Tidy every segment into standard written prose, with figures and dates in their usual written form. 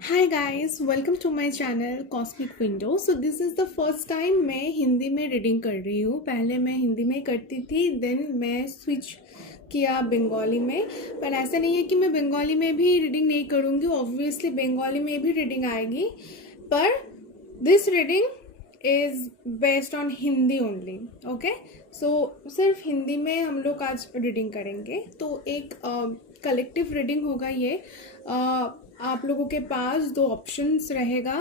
Hi guys, welcome to my channel cosmic window. So this is the first time मैं हिंदी में reading कर रही हूँ। पहले मैं हिंदी में करती थी, देन मैं स्विच किया बंगाली में। पर ऐसा नहीं है कि मैं बंगाली में भी रीडिंग नहीं करूँगी, ऑब्वियसली बंगाली में भी रीडिंग आएगी, पर this reading is based on Hindi only. Okay, so सिर्फ हिंदी में हम लोग आज रीडिंग करेंगे। तो एक कलेक्टिव रीडिंग होगा ये। आप लोगों के पास दो ऑप्शंस रहेगा।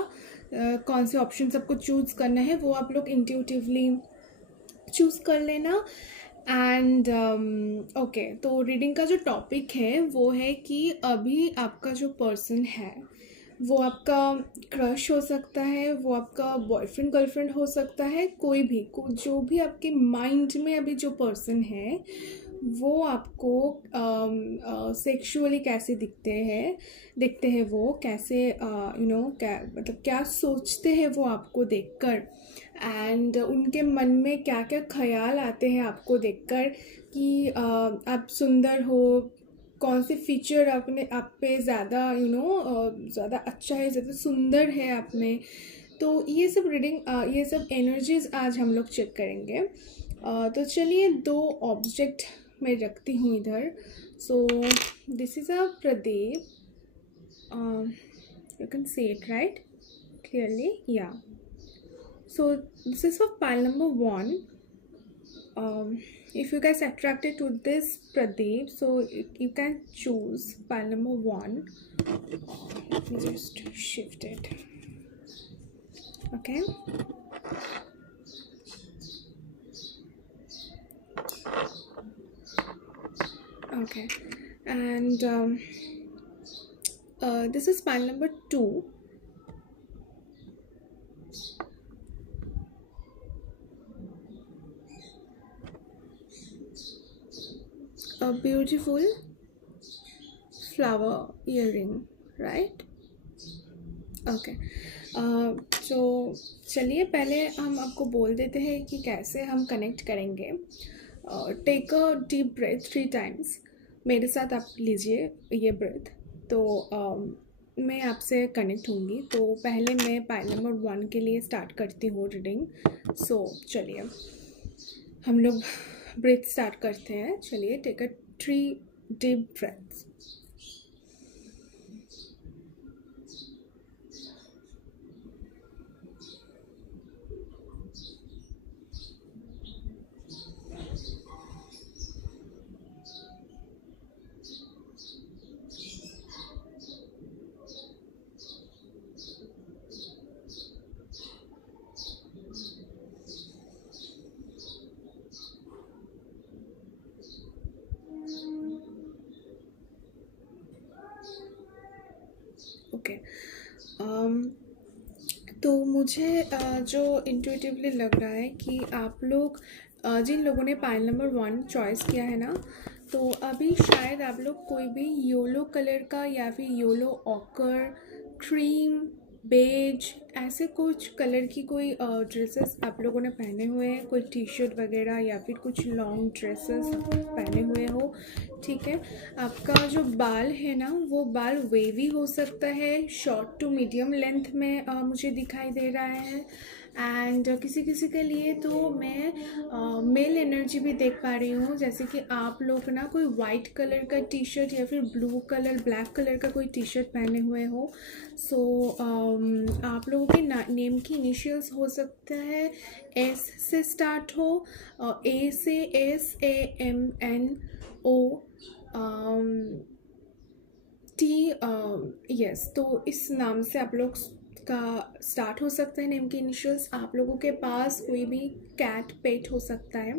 कौन से ऑप्शन आपको चूज़ करना है वो आप लोग इंट्यूटिवली चूज़ कर लेना। एंड ओके, तो रीडिंग का जो टॉपिक है वो है कि अभी आपका जो पर्सन है वो आपका क्रश हो सकता है, वो आपका बॉयफ्रेंड गर्लफ्रेंड हो सकता है, कोई भी जो भी आपके माइंड में अभी जो पर्सन है वो आपको सेक्सुअली कैसे दिखते हैं वो कैसे क्या मतलब क्या सोचते हैं वो आपको देखकर, एंड उनके मन में क्या क्या ख्याल आते हैं आपको देखकर कि आप सुंदर हो, कौन से फीचर आपने आप पे ज़्यादा ज़्यादा अच्छा है, ज़्यादा सुंदर है आप में। तो ये सब रीडिंग ये सब एनर्जीज आज हम लोग चेक करेंगे। तो चलिए दो ऑब्जेक्ट मैं रखती हूँ इधर। सो this is a Pradeep, you can see it right clearly, या। So this is for pile number one. If you guys attracted to this Pradeep, so you can choose pile number one. Let me just shift it. Okay. Okay. And this is pile number two. A beautiful flower earring, right? Okay, तो चलिए पहले हम आपको बोल देते हैं कि कैसे हम कनेक्ट करेंगे। Take a deep breath 3 times। मेरे साथ आप लीजिए ये ब्रेथ। तो मैं आपसे कनेक्ट होंगी। तो पहले मैं पाइल नंबर 1 के लिए स्टार्ट करती हूँ रीडिंग। सो चलिए हम लोग ब्रेथ स्टार्ट करते हैं। चलिए take a 3 deep breaths. Okay, तो मुझे जो इंट्यूटिवली लग रहा है कि आप लोग जिन लोगों ने पाइल नंबर 1 चॉइस किया है ना, तो अभी शायद आप लोग कोई भी येलो कलर का या फिर येलो ऑकर, क्रीम, बेज ऐसे कुछ कलर की कोई ड्रेसेस आप लोगों ने पहने हुए हैं, कोई टी शर्ट वगैरह या फिर कुछ लॉन्ग ड्रेसेस पहने हुए हो। ठीक है, आपका जो बाल है ना वो बाल वेवी हो सकता है, शॉर्ट टू मीडियम लेंथ में मुझे दिखाई दे रहा है। एंड किसी किसी के लिए तो मैं मेल एनर्जी भी देख पा रही हूँ, जैसे कि आप लोग ना कोई वाइट कलर का टी शर्ट या फिर ब्लू कलर ब्लैक कलर का कोई टी शर्ट पहने हुए हो। सो आप लोगों के नेम की इनिशियल्स हो सकता है एस से स्टार्ट हो, ए से SAMNO, टी, यस। तो इस नाम से आप लोग का स्टार्ट हो सकता है नेम के इनिशियल्स। आप लोगों के पास कोई भी कैट पेट हो सकता है,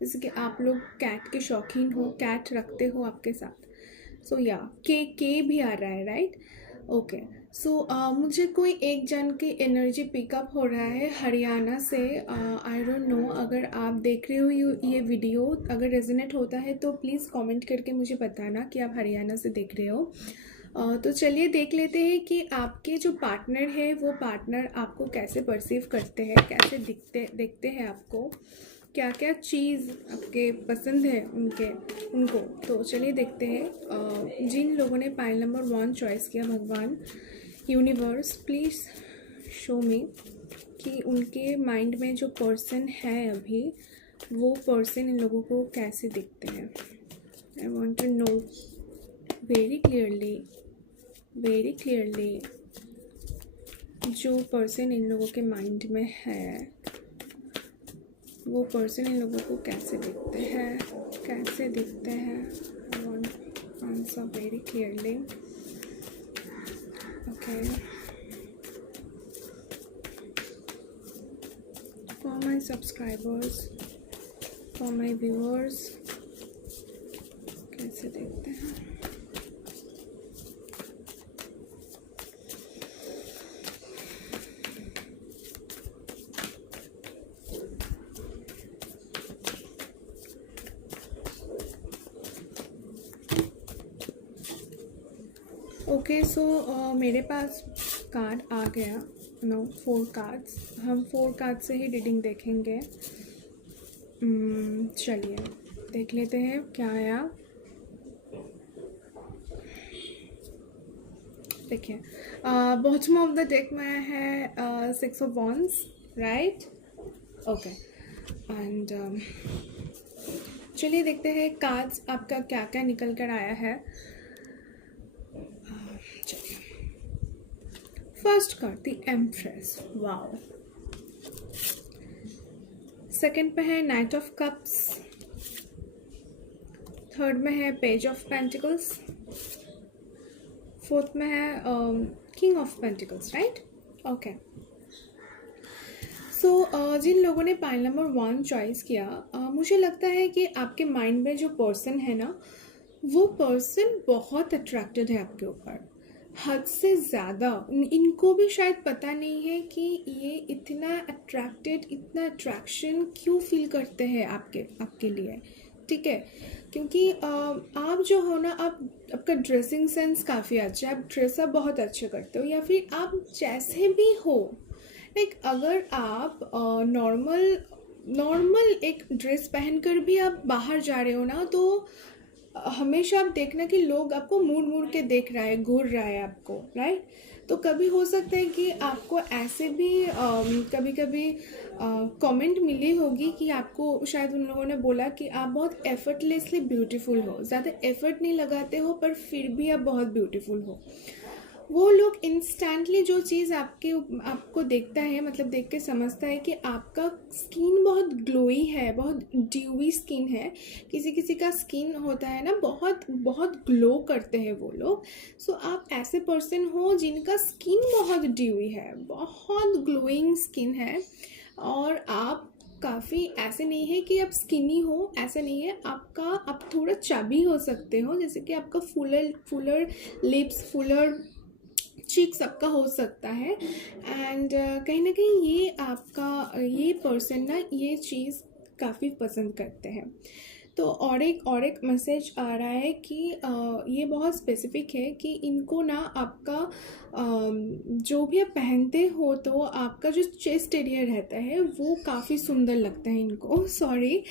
जैसे कि आप लोग कैट के शौकीन हो, कैट रखते हो आपके साथ। सो या के भी आ रहा है, राइट? ओके, सो मुझे कोई एक जन की एनर्जी पिकअप हो रहा है हरियाणा से। आई डोंट नो, अगर आप देख रहे हो ये वीडियो, अगर रेजोनेट होता है तो प्लीज़ कमेंट करके मुझे बताना कि आप हरियाणा से देख रहे हो। तो चलिए देख लेते हैं कि आपके जो पार्टनर है वो पार्टनर आपको कैसे परसीव करते हैं, कैसे देखते हैं आपको, क्या क्या चीज़ आपके पसंद है उनको। तो चलिए देखते हैं। जिन लोगों ने पाइल नंबर 1 चॉइस किया, भगवान यूनिवर्स प्लीज़ शो मी कि उनके माइंड में जो पर्सन है अभी, वो पर्सन इन लोगों को कैसे दिखते हैं। I want to know very clearly जो पर्सन इन लोगों के माइंड में है, वो पर्सन इन लोगों को कैसे दिखते हैं। I want answer very clearly. Okay, for my subscribers, for my viewers, कैसे देखते हैं। ओके, सो मेरे पास कार्ड आ गया, 4 कार्ड्स। हम 4 कार्ड से ही रीडिंग देखेंगे। चलिए देख लेते हैं क्या आया। देखिए, बॉटम ऑफ द डेक में है 6 of wands, right. Okay, and चलिए देखते हैं कार्ड्स आपका क्या क्या निकल कर आया है। First card the empress, wow. Second पे है नाइट ऑफ कप्स। थर्ड में है पेज ऑफ पेंटिकल्स। फोर्थ में है king of pentacles, right. Okay, so जिन लोगों ने पाइल नंबर 1 चॉइस किया, मुझे लगता है कि आपके माइंड में जो पर्सन है ना, वो पर्सन बहुत अट्रैक्टेड है आपके ऊपर, हद से ज़्यादा। इनको भी शायद पता नहीं है कि ये इतना अट्रैक्टेड, इतना अट्रैक्शन क्यों फील करते हैं आपके लिए, ठीक है। क्योंकि आप जो हो ना, आपका ड्रेसिंग सेंस काफ़ी अच्छा है, आप ड्रेसअप बहुत अच्छे करते हो, या फिर आप जैसे भी हो, लाइक अगर आप नॉर्मल एक ड्रेस पहनकर भी आप बाहर जा रहे हो ना, तो हमेशा आप देखना कि लोग आपको मुड़ के देख रहा है, घूर रहा है आपको, राइट। तो कभी हो सकता है कि आपको ऐसे भी कभी कभी कमेंट मिली होगी कि आपको शायद उन लोगों ने बोला कि आप बहुत एफर्टलेसली ब्यूटीफुल हो, ज़्यादा एफर्ट नहीं लगाते हो पर फिर भी आप बहुत ब्यूटीफुल हो। वो लोग इंस्टेंटली जो चीज़ आपको देखता है, मतलब देख के समझता है कि आपका स्किन बहुत ग्लोई है, बहुत ड्यूवी स्किन है। किसी किसी का स्किन होता है ना, बहुत बहुत ग्लो करते हैं वो लोग। सो आप ऐसे पर्सन हो जिनका स्किन बहुत ड्यूवी है, बहुत ग्लोइंग स्किन है, और आप काफ़ी ऐसे नहीं है कि आप स्किनी हो, ऐसा नहीं है। आप थोड़ा चबी हो सकते हो, जैसे कि आपका फुलर लिप्स, फुलर चीक सबका हो सकता है। एंड कहीं ना कहीं ये पर्सन ना ये चीज़ काफ़ी पसंद करते हैं। तो और एक मैसेज आ रहा है कि ये बहुत स्पेसिफिक है कि इनको ना आपका जो भी आप पहनते हो, तो आपका जो चेस्ट एरिया रहता है वो काफ़ी सुंदर लगता है इनको, सॉरी।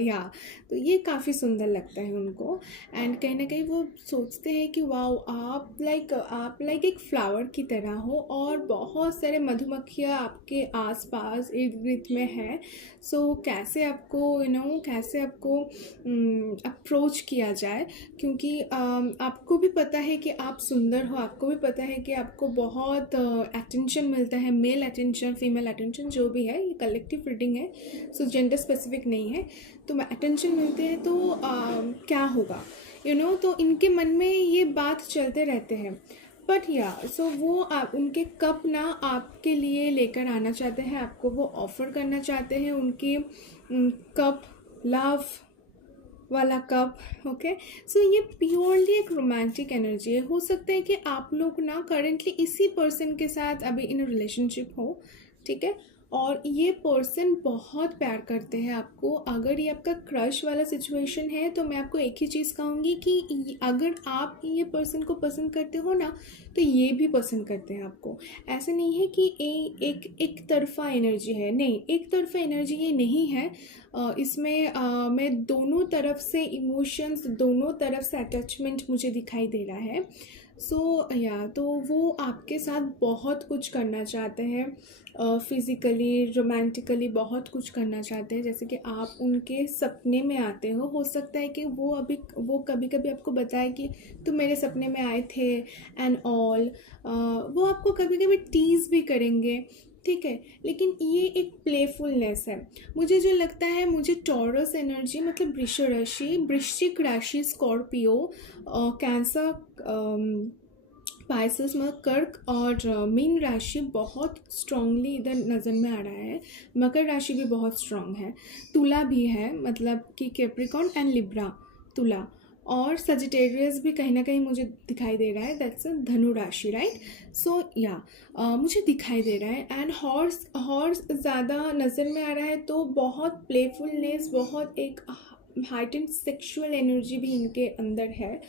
या तो ये काफ़ी सुंदर लगता है उनको। एंड कहीं ना कहीं वो सोचते हैं कि वाओ, आप लाइक एक फ्लावर की तरह हो, और बहुत सारे मधुमक्खियाँ आपके आसपास इर्द गिर्द में है। सो कैसे आपको अप्रोच किया जाए, क्योंकि आपको भी पता है कि आप सुंदर हो, आपको भी पता है कि आपको बहुत अटेंशन मिलता है, मेल अटेंशन, फीमेल अटेंशन, जो भी है। ये कलेक्टिव रीडिंग है, सो जेंडर स्पेसिफिक नहीं है। तो अटेंशन मिलते हैं, तो क्या होगा, तो इनके मन में ये बात चलते रहते हैं। बट सो वो उनके कप ना आपके लिए लेकर आना चाहते हैं, आपको वो ऑफ़र करना चाहते हैं उनके कप, लव वाला कप। ओके, सो ये प्योरली एक रोमांटिक एनर्जी है। हो सकता है कि आप लोग ना करेंटली इसी पर्सन के साथ अभी इन रिलेशनशिप हो, ठीक है, और ये पर्सन बहुत प्यार करते हैं आपको। अगर ये आपका क्रश वाला सिचुएशन है, तो मैं आपको एक ही चीज़ कहूँगी कि अगर आप ये पर्सन को पसंद करते हो ना, तो ये भी पसंद करते हैं आपको। ऐसा नहीं है कि एक तरफा एनर्जी है, नहीं, एक तरफा एनर्जी ये नहीं है। इसमें मैं दोनों तरफ से इमोशंस, दोनों तरफ से अटैचमेंट मुझे दिखाई दे रहा है। तो वो आपके साथ बहुत कुछ करना चाहते हैं, फिज़िकली, रोमांटिकली बहुत कुछ करना चाहते हैं। जैसे कि आप उनके सपने में आते हो सकता है कि वो कभी कभी आपको बताए कि तुम मेरे सपने में आए थे एंड ऑल। वो आपको कभी कभी टीज़ भी करेंगे, ठीक है, लेकिन ये एक प्लेफुलनेस है। मुझे जो लगता है, मुझे टॉरस एनर्जी मतलब वृश्चिक राशि, स्कॉर्पियो, कैंसर, पाइसेस मतलब कर्क और मीन राशि बहुत स्ट्रांगली इधर नज़र में आ रहा है। मकर राशि भी बहुत स्ट्रांग है, तुला भी है, मतलब कि कैप्रिकॉर्न एंड लिब्रा, तुला, और सजिटेरियस भी कहीं ना कहीं मुझे दिखाई दे रहा है, दैट्स अ धनु राशि, राइट। मुझे दिखाई दे रहा है। एंड हॉर्स ज़्यादा नज़र में आ रहा है, तो बहुत प्लेफुलनेस, बहुत एक हाइटेंड सेक्सुअल एनर्जी भी इनके अंदर है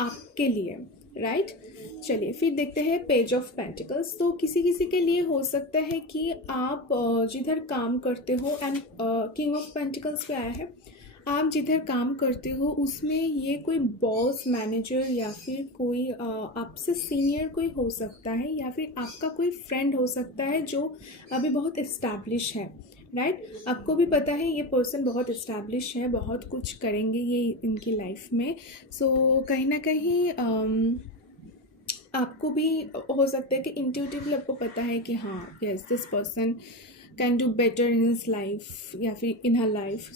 आपके लिए, राइट। चलिए फिर देखते हैं पेज ऑफ पेंटिकल्स। तो किसी किसी के लिए हो सकता है कि आप जिधर काम करते हो, एंड किंग ऑफ पेंटिकल्स पे आया है, आप जिधर काम करते हो उसमें ये कोई बॉस, मैनेजर या फिर कोई आपसे सीनियर कोई हो सकता है, या फिर आपका कोई फ्रेंड हो सकता है जो अभी बहुत इस्टेब्लिश है, राइट। आपको भी पता है ये पर्सन बहुत इस्टेब्लिश है, बहुत कुछ करेंगे ये इनकी लाइफ में। कहीं ना कहीं आपको भी हो सकता है कि इंट्यूटिवली आपको पता है कि हाँ, yes, this person can do better in his life या फिर इन हर लाइफ।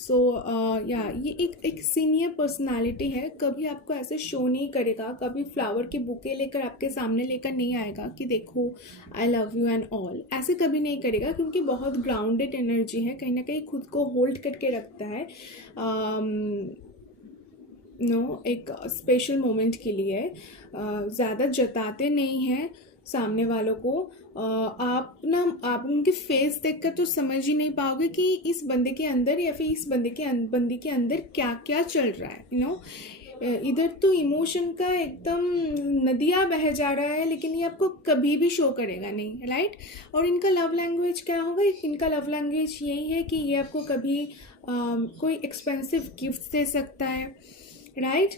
ये एक सीनियर पर्सनालिटी है। कभी आपको ऐसे शो नहीं करेगा, कभी फ्लावर के बुके लेकर आपके सामने लेकर नहीं आएगा कि देखो I love you and all, ऐसे कभी नहीं करेगा, क्योंकि बहुत ग्राउंडेड एनर्जी है, कहीं ना कहीं खुद को होल्ड करके रखता है एक स्पेशल मोमेंट के लिए। ज़्यादा जताते नहीं हैं सामने वालों को। आप उनके फेस देखकर तो समझ ही नहीं पाओगे कि इस बंदे के अंदर या फिर इस बंदे के अंदर क्या क्या चल रहा है। इधर तो इमोशन का एकदम नदिया बह जा रहा है, लेकिन ये आपको कभी भी शो करेगा नहीं, राइट। और इनका लव लैंग्वेज क्या होगा? इनका लव लैंग्वेज यही है कि ये आपको कभी कोई एक्सपेंसिव गिफ्ट दे सकता है, राइट।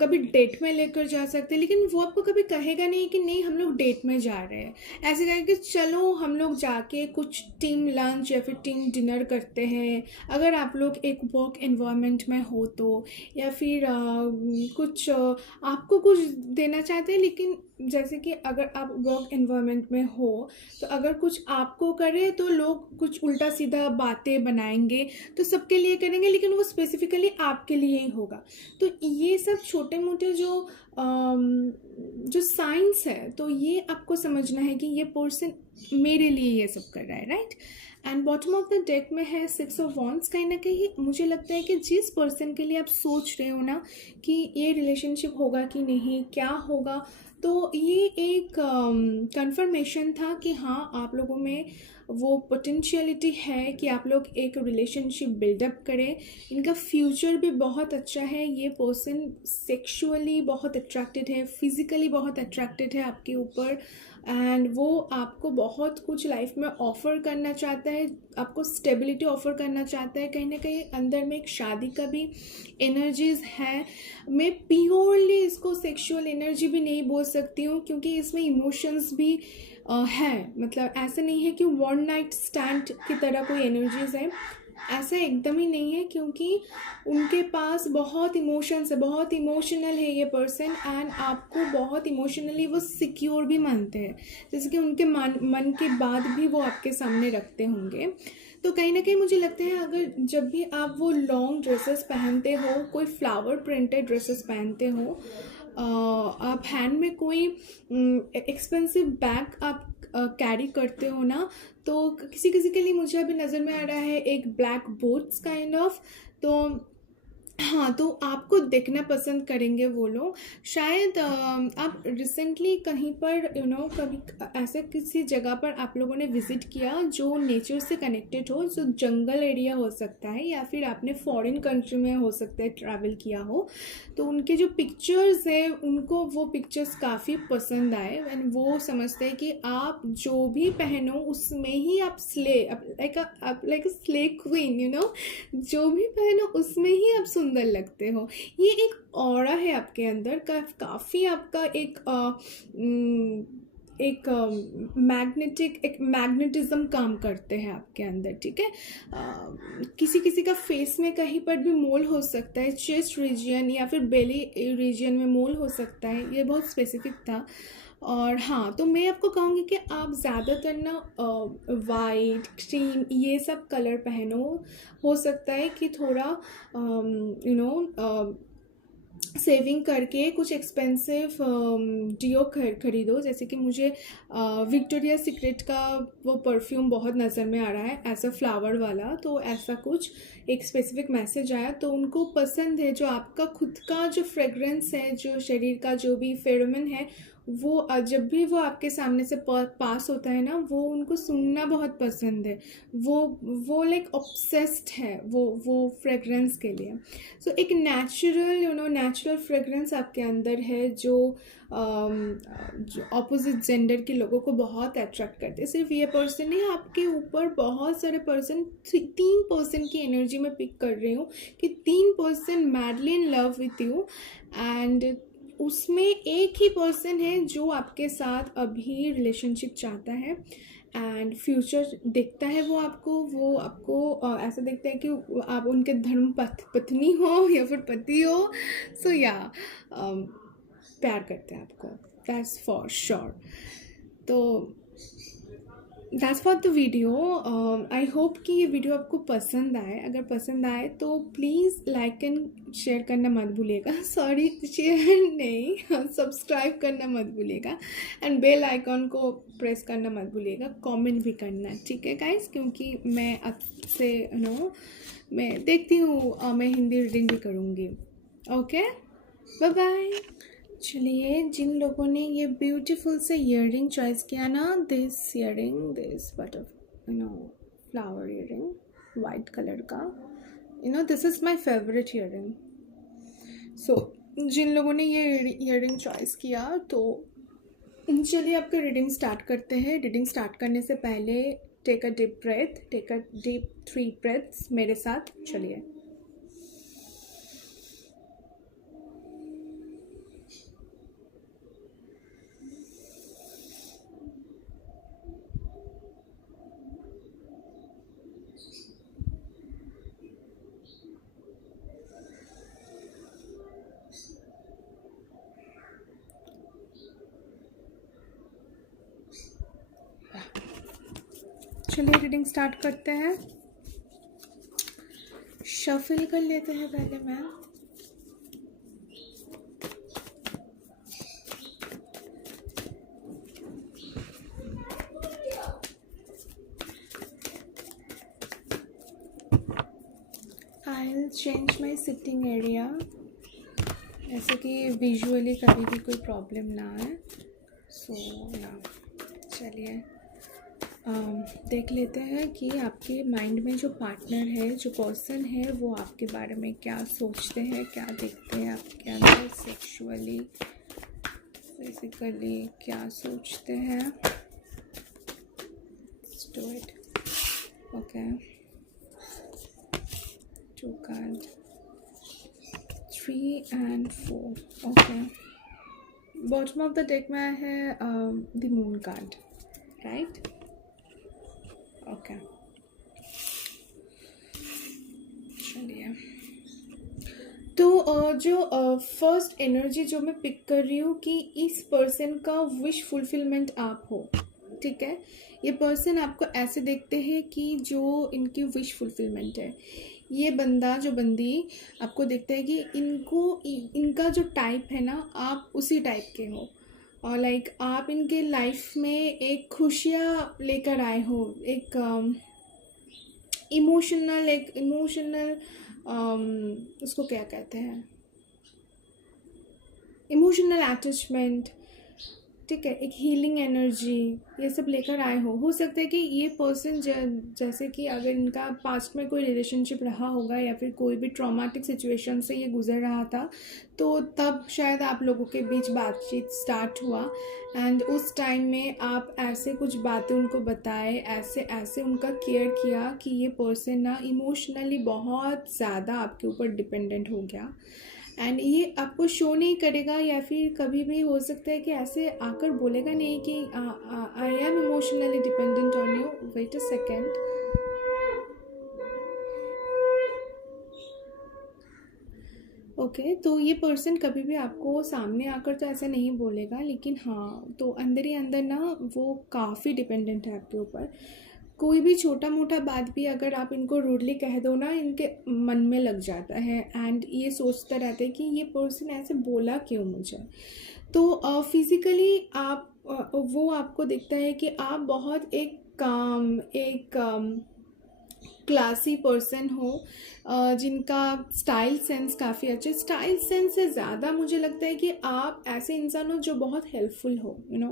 कभी डेट में लेकर जा सकते हैं, लेकिन वो आपको कभी कहेगा नहीं कि नहीं हम लोग डेट में जा रहे हैं। ऐसे कहेगा कि चलो हम लोग जाके कुछ टीम लंच या फिर टीम डिनर करते हैं, अगर आप लोग एक वर्क एनवायरनमेंट में हो तो, या फिर आपको कुछ देना चाहते हैं, लेकिन जैसे कि अगर आप वर्क एनवायरनमेंट में हो तो अगर कुछ आपको करे तो लोग कुछ उल्टा सीधा बातें बनाएंगे, तो सबके लिए करेंगे, लेकिन वो स्पेसिफिकली आपके लिए ही होगा। तो ये सब छोटे मोटे जो साइंस है, तो ये आपको समझना है कि ये पर्सन मेरे लिए ये सब कर रहा है, right. And bottom of the deck में है 6 ऑफ वॉन्ड्स। कहीं ना कहीं मुझे लगता है कि जिस पर्सन के लिए आप सोच रहे हो ना कि ये रिलेशनशिप होगा कि नहीं, क्या होगा, तो ये एक कंफर्मेशन था कि हाँ, आप लोगों में वो पोटेंशियलिटी है कि आप लोग एक रिलेशनशिप बिल्डअप करें। इनका फ्यूचर भी बहुत अच्छा है। ये पर्सन सेक्सुअली बहुत अट्रैक्टेड है, फिजिकली बहुत अट्रैक्टेड है आपके ऊपर, एंड वो आपको बहुत कुछ लाइफ में ऑफ़र करना चाहता है, आपको स्टेबिलिटी ऑफ़र करना चाहता है। कहीं ना कहीं अंदर में एक शादी का भी एनर्जीज है। मैं प्योरली इसको सेक्सुअल एनर्जी भी नहीं बोल सकती हूँ, क्योंकि इसमें इमोशंस भी है। मतलब ऐसा नहीं है कि वन नाइट स्टैंड की तरह कोई एनर्जीज है, ऐसा एकदम ही नहीं है, क्योंकि उनके पास बहुत इमोशंस है, बहुत इमोशनल है ये पर्सन, एंड आपको बहुत इमोशनली वो सिक्योर भी मानते हैं, जैसे कि उनके मन के बात भी वो आपके सामने रखते होंगे। तो कहीं ना कहीं मुझे लगता है अगर जब भी आप वो लॉन्ग ड्रेसेस पहनते हो, कोई फ्लावर प्रिंटेड ड्रेसेस पहनते हो, आप हैंड में कोई एक्सपेंसिव बैग आप कैरी करते हो ना, तो किसी किसी के लिए मुझे अभी नज़र में आ रहा है एक ब्लैक बोट्स काइंड ऑफ। तो हाँ, तो आपको देखना पसंद करेंगे वो लोग। शायद आप रिसेंटली कहीं पर कभी ऐसे किसी जगह पर आप लोगों ने विज़िट किया जो नेचर से कनेक्टेड हो, जो जंगल एरिया हो सकता है, या फिर आपने फॉरेन कंट्री में हो सकता है ट्रैवल किया हो। तो उनके जो पिक्चर्स है उनको वो पिक्चर्स काफ़ी पसंद आए, एंड वो समझते हैं कि आप जो भी पहनो उसमें ही आप लाइक अ स्ले क्वीन, जो भी पहनो उसमें ही आप सुंदर लगते हो। ये एक ऑरा है आपके अंदर का, काफ़ी आपका एक एक मैग्नेटिज्म काम करते हैं आपके अंदर, ठीक है। किसी किसी का फेस में कहीं पर भी मोल हो सकता है, चेस्ट रीजन या फिर बेली रीजन में मोल हो सकता है, ये बहुत स्पेसिफिक था। और हाँ, तो मैं आपको कहूँगी कि आप ज़्यादातर ना वाइट, क्रीम, ये सब कलर पहनो। हो सकता है कि थोड़ा सेविंग करके कुछ एक्सपेंसिव डिओ खरीदो। जैसे कि मुझे विक्टोरिया सीक्रेट का वो परफ्यूम बहुत नज़र में आ रहा है, ऐसा फ्लावर वाला। तो ऐसा कुछ एक स्पेसिफिक मैसेज आया तो उनको पसंद है। जो आपका खुद का जो फ्रेगरेंस है, जो शरीर का जो भी फेरोमन है, वो जब भी वो आपके सामने से पास होता है ना, वो उनको सूंघना बहुत पसंद है। वो लाइक ऑब्सेस्ड है वो फ्रेगरेंस के लिए। सो एक नेचुरल फ्रेगरेंस आपके अंदर है जो जो अपोजिट जेंडर के लोगों को बहुत अट्रैक्ट करते हैं। सिर्फ ये पर्सन नहीं, आपके ऊपर बहुत सारे पर्सन, 3 पर्सन की एनर्जी में पिक कर रही हूँ कि 3 person madly in love with you, and उसमें एक ही पर्सन है जो आपके साथ अभी रिलेशनशिप चाहता है एंड फ्यूचर देखता है। वो आपको ऐसा देखता है कि आप उनके धर्म पत्नी हो या फिर पति हो। सो या प्यार करते हैं आपको, दैट्स फॉर श्योर। तो that's for the video. I hope कि ये वीडियो आपको पसंद आए। अगर पसंद आए तो प्लीज़ लाइक एंड शेयर करना मत भूलिएगा। सॉरी, शेयर नहीं, सब्सक्राइब करना मत भूलिएगा, एंड बेल आइकॉन को प्रेस करना मत भूलिएगा। कमेंट भी करना, ठीक है गाइस, क्योंकि मैं आपसे मैं देखती हूँ, मैं हिंदी रीडिंग भी करूँगी। Okay, bye bye. चलिए, जिन लोगों ने ये ब्यूटीफुल से ईयरिंग चॉइस किया ना, this earring, this flower earring white colour का, this is my favourite earring. So जिन लोगों ने ये ईयरिंग चॉइस किया, तो चलिए आपका रीडिंग स्टार्ट करते हैं। रीडिंग स्टार्ट करने से पहले take a deep breath, take a deep 3 breaths मेरे साथ। चलिए, चलिए रीडिंग स्टार्ट करते हैं। शफल कर लेते हैं पहले मैं। I'll change my sitting area, ऐसे कि विजुअली कभी भी कोई प्रॉब्लम ना आए। सो या चलिए देख लेते हैं कि आपके माइंड में जो पार्टनर है, जो पर्सन है, वो आपके बारे में क्या सोचते हैं, क्या देखते हैं आपके अंदर सेक्सुअली, फिजिकली क्या सोचते हैं। Do it. Okay, 2 card, 3 and 4। Okay, bottom of the deck में है the moon card, right. Okay, चलिए, तो जो फर्स्ट एनर्जी जो मैं पिक कर रही हूँ कि इस पर्सन का विश फुलफिलमेंट आप हो, ठीक है। ये पर्सन आपको ऐसे देखते हैं कि जो इनकी विश फुलफिलमेंट है। ये बंदा, जो बंदी आपको देखता है कि इनका जो टाइप है ना, आप उसी टाइप के हो, और लाइक आप इनके लाइफ में एक खुशियाँ लेकर आए हो, एक इमोशनल, एक इमोशनल, उसको क्या कहते हैं, इमोशनल अटैचमेंट, ठीक है, एक हीलिंग एनर्जी, ये सब लेकर आए हो सकता है कि ये पर्सन जैसे कि अगर इनका पास्ट में कोई रिलेशनशिप रहा होगा या फिर कोई भी ट्रॉमेटिक सिचुएशन से ये गुजर रहा था, तो तब शायद आप लोगों के बीच बातचीत स्टार्ट हुआ एंड उस टाइम में आप ऐसे कुछ बातें उनको बताए, ऐसे ऐसे उनका केयर किया कि ये पर्सन ना इमोशनली बहुत ज़्यादा आपके ऊपर डिपेंडेंट हो गया एंड ये आपको शो नहीं करेगा या फिर कभी भी हो सकता है कि ऐसे आकर बोलेगा नहीं कि I am emotionally dependent on you, wait a second. Okay, तो ये पर्सन कभी भी आपको सामने आकर तो ऐसा नहीं बोलेगा, लेकिन हाँ तो अंदर ही अंदर ना वो काफ़ी डिपेंडेंट है आपके ऊपर। कोई भी छोटा मोटा बात भी अगर आप इनको रूडली कह दो ना, इनके मन में लग जाता है एंड ये सोचते रहते हैं कि ये पर्सन ऐसे बोला क्यों मुझे। तो फिज़िकली आप वो आपको दिखता है कि आप बहुत एक काम, एक क्लासी पर्सन हो, जिनका स्टाइल सेंस काफ़ी अच्छा। स्टाइल सेंस से ज़्यादा मुझे लगता है कि आप ऐसे इंसान हो जो बहुत हेल्पफुल हो, यू नो।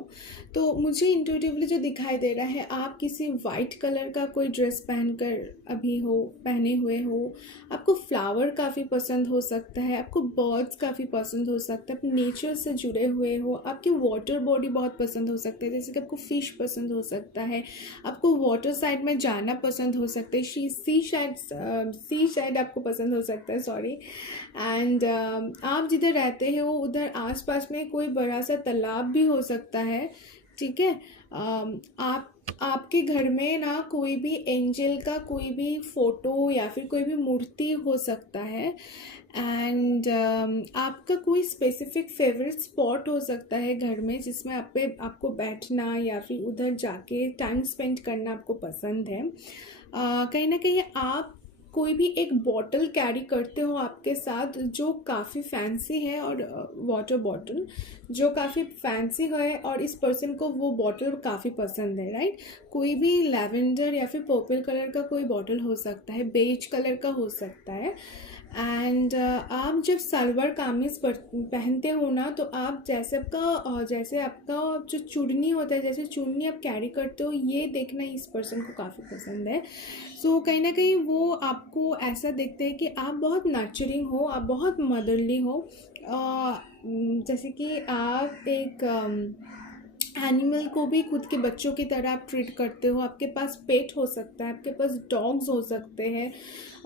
तो मुझे इंट्यूटिवली जो दिखाई दे रहा है, आप किसी वाइट कलर का कोई ड्रेस पहने हुए हो, आपको फ्लावर काफ़ी पसंद हो सकता है, आपको बर्ड्स काफ़ी पसंद हो सकता है, आप नेचर से जुड़े हुए हो, आपकी वाटर बॉडी बहुत पसंद हो सकता है, जैसे कि आपको फ़िश पसंद हो सकता है, आपको वाटर साइड में जाना पसंद हो सकता है, सी साइड आपको पसंद हो सकता है, सॉरी। एंड आप जिधर रहते हो उधर आसपास में कोई बड़ा सा तालाब भी हो सकता है, ठीक है। आपके घर में ना कोई भी एंजल का कोई भी फ़ोटो या फिर कोई भी मूर्ति हो सकता है एंड आपका कोई स्पेसिफिक फेवरेट स्पॉट हो सकता है घर में, जिसमें आपको बैठना या फिर उधर जाके टाइम स्पेंड करना आपको पसंद है। कहीं ना कहीं आप कोई भी एक बॉटल कैरी करते हो आपके साथ जो काफ़ी फैंसी है, और वाटर बॉटल जो काफ़ी फैंसी है और इस पर्सन को वो बॉटल काफ़ी पसंद है, राइट। कोई भी लैवेंडर या फिर पर्पल कलर का कोई बॉटल हो सकता है, बेज कलर का हो सकता है। एंड आप जब सलवार कामीज पहनते हो ना, तो आप जैसे आपका जो चुन्नी होता है, जैसे चुन्नी आप कैरी करते हो, ये देखना इस पर्सन को काफ़ी पसंद है। सो कहीं ना कहीं वो आपको ऐसा देखते हैं कि आप बहुत नर्चरिंग हो, आप बहुत मदरली हो, जैसे कि आप एक एनिमल को भी खुद के बच्चों की तरह आप ट्रीट करते हो। आपके पास पेट हो सकता है, आपके पास डॉग्स हो सकते हैं,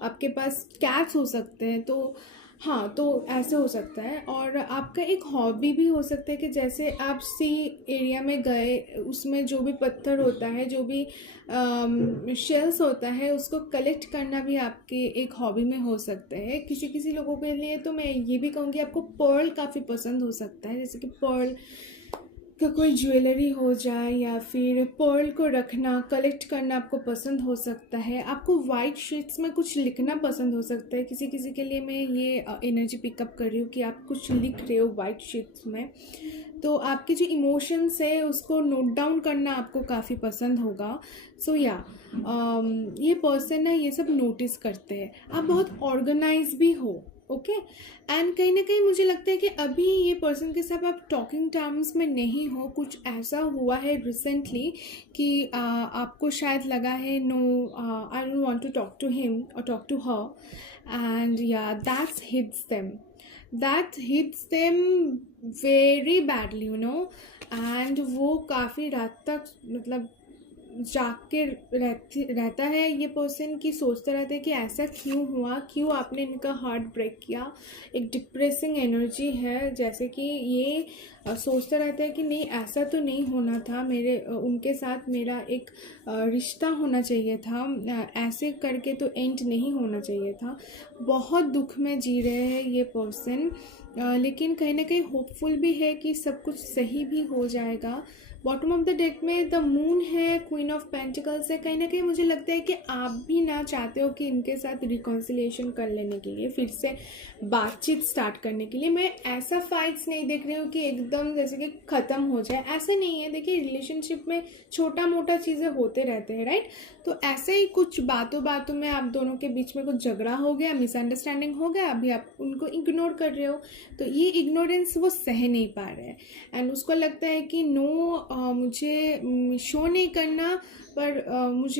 आपके पास कैट्स हो सकते हैं, तो हाँ, तो ऐसे हो सकता है। और आपका एक हॉबी भी हो सकता है कि जैसे आप सी एरिया में गए, उसमें जो भी पत्थर होता है, जो भी शेल्स होता है, उसको कलेक्ट करना भी आपके एक हॉबी में हो सकता है। किसी किसी लोगों के लिए तो मैं ये भी कहूँगी आपको पर्ल काफ़ी पसंद हो सकता है, जैसे कि पर्ल का कोई ज्वेलरी हो जाए या फिर पर्ल को रखना, कलेक्ट करना आपको पसंद हो सकता है। आपको वाइट शीट्स में कुछ लिखना पसंद हो सकता है। किसी किसी के लिए मैं ये एनर्जी पिकअप कर रही हूँ कि आप कुछ लिख रहे हो वाइट शीट्स में, तो आपके जो इमोशंस है उसको नोट डाउन करना आपको काफ़ी पसंद होगा। सो या ये पर्सन ना ये सब नोटिस करते हैं। आप बहुत ऑर्गेनाइज भी हो, ओके। एंड कहीं ना कहीं मुझे लगता है कि अभी ये पर्सन के साथ आप टॉकिंग टर्म्स में नहीं हो। कुछ ऐसा हुआ है रिसेंटली कि आपको शायद लगा है no, I don't want to talk to him और टॉक टू हर, एंड या that hits them very badly, you know. And वो काफ़ी रात तक मतलब जाग के रहता है ये पर्सन, की सोचता रहता है कि ऐसा क्यों हुआ, क्यों आपने इनका हार्ट ब्रेक किया। एक डिप्रेसिंग एनर्जी है, जैसे कि ये सोचता रहता है कि नहीं ऐसा तो नहीं होना था, उनके साथ मेरा एक रिश्ता होना चाहिए था, ऐसे करके तो एंड नहीं होना चाहिए था। बहुत दुख में जी रहे हैं ये पर्सन लेकिन कहीं ना कहीं होपफुल भी है कि सब कुछ सही भी हो जाएगा। बॉटम ऑफ द डेक में द मून है, क्वीन ऑफ पेंटिकल्स है। कहीं ना कहीं मुझे लगता है कि आप भी ना चाहते हो कि इनके साथ रिकॉन्सिलिएशन कर लेने के लिए, फिर से बातचीत स्टार्ट करने के लिए। मैं ऐसा फाइट्स नहीं देख रही हूँ कि एकदम जैसे कि ख़त्म हो जाए, ऐसा नहीं है। देखिए रिलेशनशिप में छोटा मोटा चीज़ें होते रहते हैं, राइट। तो ऐसे ही कुछ बातों बातों में आप दोनों के बीच में कुछ झगड़ा हो गया, मिसअंडरस्टैंडिंग हो गया, अभी आप उनको इग्नोर कर रहे हो। तो ये इग्नोरेंस वो सह नहीं पा रहे हैं एंड उसको लगता है कि नो, मुझे शो नहीं करना, पर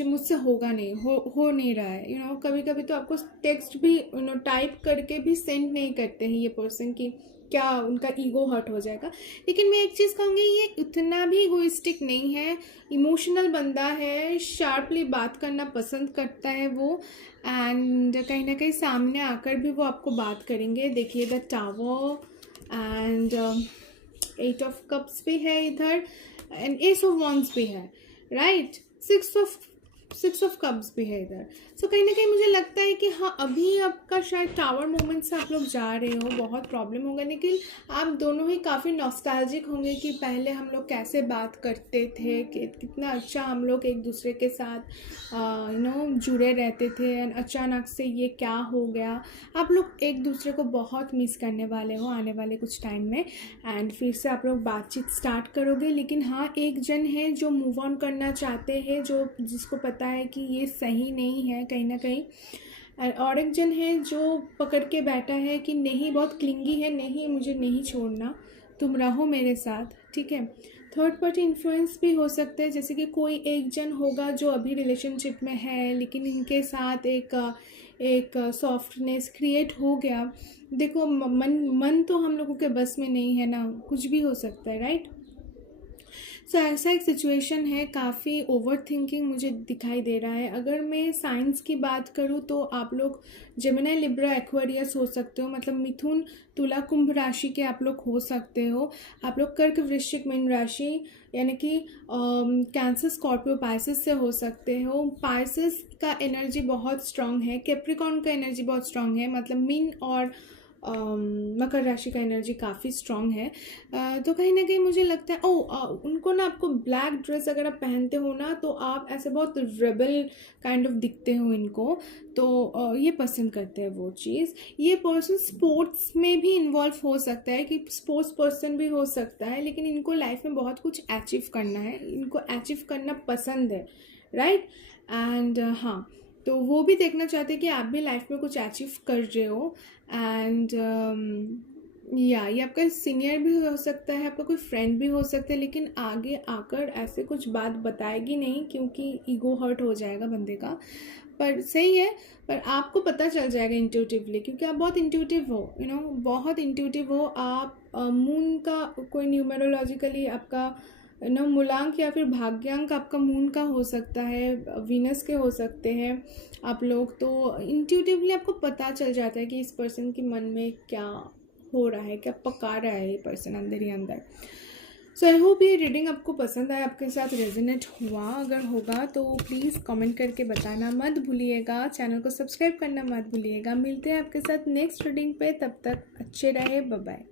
मुझसे होगा नहीं, हो नहीं रहा है। कभी कभी तो आपको टेक्स्ट भी टाइप करके भी सेंड नहीं करते हैं ये पर्सन की, क्या उनका ईगो हर्ट हो जाएगा। लेकिन मैं एक चीज़ कहूँगी, ये इतना भी इगोइस्टिक नहीं है, इमोशनल बंदा है, शार्पली बात करना पसंद करता है वो, एंड कहीं ना कहीं सामने आकर भी वो आपको बात करेंगे। देखिए the tower and 8 of cups भी है इधर एंड एस ऑफ वॉन्ड्स भी है, राइट। 6 ऑफ कप्स भी है इधर। सो कहीं ना कहीं मुझे लगता है कि हाँ, अभी आपका शायद टावर मोमेंट से आप लोग जा रहे हो, बहुत प्रॉब्लम होगा, लेकिन आप दोनों ही काफ़ी नॉस्टैल्जिक होंगे कि पहले हम लोग कैसे बात करते थे, कि कितना अच्छा हम लोग एक दूसरे के साथ जुड़े रहते थे, एंड अचानक से ये क्या हो गया। आप लोग एक दूसरे को बहुत मिस करने वाले हो आने वाले कुछ टाइम में, एंड फिर से आप लोग बातचीत स्टार्ट करोगे। लेकिन हाँ, एक जन है जो मूव ऑन करना चाहते हैं, जिसको पता है कि ये सही नहीं है कहीं ना कहीं, और एक जन है जो पकड़ के बैठा है कि नहीं, बहुत क्लिंगी है, नहीं मुझे नहीं छोड़ना, तुम रहो मेरे साथ, ठीक है। थर्ड पार्टी इन्फ्लुएंस भी हो सकते हैं, जैसे कि कोई एक जन होगा जो अभी रिलेशनशिप में है, लेकिन इनके साथ एक सॉफ्टनेस क्रिएट हो गया। देखो मन तो हम लोगों के बस में नहीं है ना, कुछ भी हो सकता है, राइट। सो ऐसा एक सिचुएशन है, काफ़ी ओवर थिंकिंग मुझे दिखाई दे रहा है। अगर मैं साइंस की बात करूँ तो आप लोग जेमिनी, लिब्रा, एक्वेरियस हो सकते हो, मतलब मिथुन, तुला, कुंभ राशि के आप लोग हो सकते हो। आप लोग कर्क, वृश्चिक, मीन राशि यानी कि कैंसर, स्कॉर्पियो, पाइसेस से हो सकते हो। पाइसेस का एनर्जी बहुत स्ट्रांग है, कैप्रिकॉर्न का एनर्जी बहुत स्ट्रांग है, मतलब मीन और मकर राशि का एनर्जी काफ़ी स्ट्रांग है। तो कहीं ना कहीं मुझे लगता है उनको ना, आपको ब्लैक ड्रेस अगर आप पहनते हो ना, तो आप ऐसे बहुत रेबल काइंड ऑफ दिखते हो इनको, तो ये पसंद करते हैं वो चीज़। ये पर्सन स्पोर्ट्स में भी इन्वॉल्व हो सकता है, कि स्पोर्ट्स पर्सन भी हो सकता है, लेकिन इनको लाइफ में बहुत कुछ अचीव करना है, इनको अचीव करना पसंद है, राइट। एंड हाँ, तो वो भी देखना चाहते हैं कि आप भी लाइफ में कुछ अचीव कर रहे हो। एंड ये आपका सीनियर भी हो सकता है, आपका कोई फ्रेंड भी हो सकता है, लेकिन आगे आकर ऐसे कुछ बात बताएगी नहीं, क्योंकि ईगो हर्ट हो जाएगा बंदे का। पर सही है, पर आपको पता चल जाएगा इंट्यूटिवली, क्योंकि आप बहुत इंट्यूटिव हो, बहुत इंट्यूटिव हो आप। मून का कोई न्यूमेरोलॉजिकली आपका मूलांक या फिर भाग्यांक आपका मून का हो सकता है, वीनस के हो सकते हैं आप लोग। तो इंट्यूटिवली आपको पता चल जाता है कि इस पर्सन के मन में क्या हो रहा है, क्या पका रहा है ये पर्सन अंदर ही अंदर। सो आई होप ये रीडिंग आपको पसंद आया, आपके साथ रेजोनेट हुआ। अगर होगा तो प्लीज़ कमेंट करके बताना मत भूलिएगा, चैनल को सब्सक्राइब करना मत भूलिएगा। मिलते हैं आपके साथ नेक्स्ट रीडिंग पे, तब तक अच्छे रहे, बाय बाय।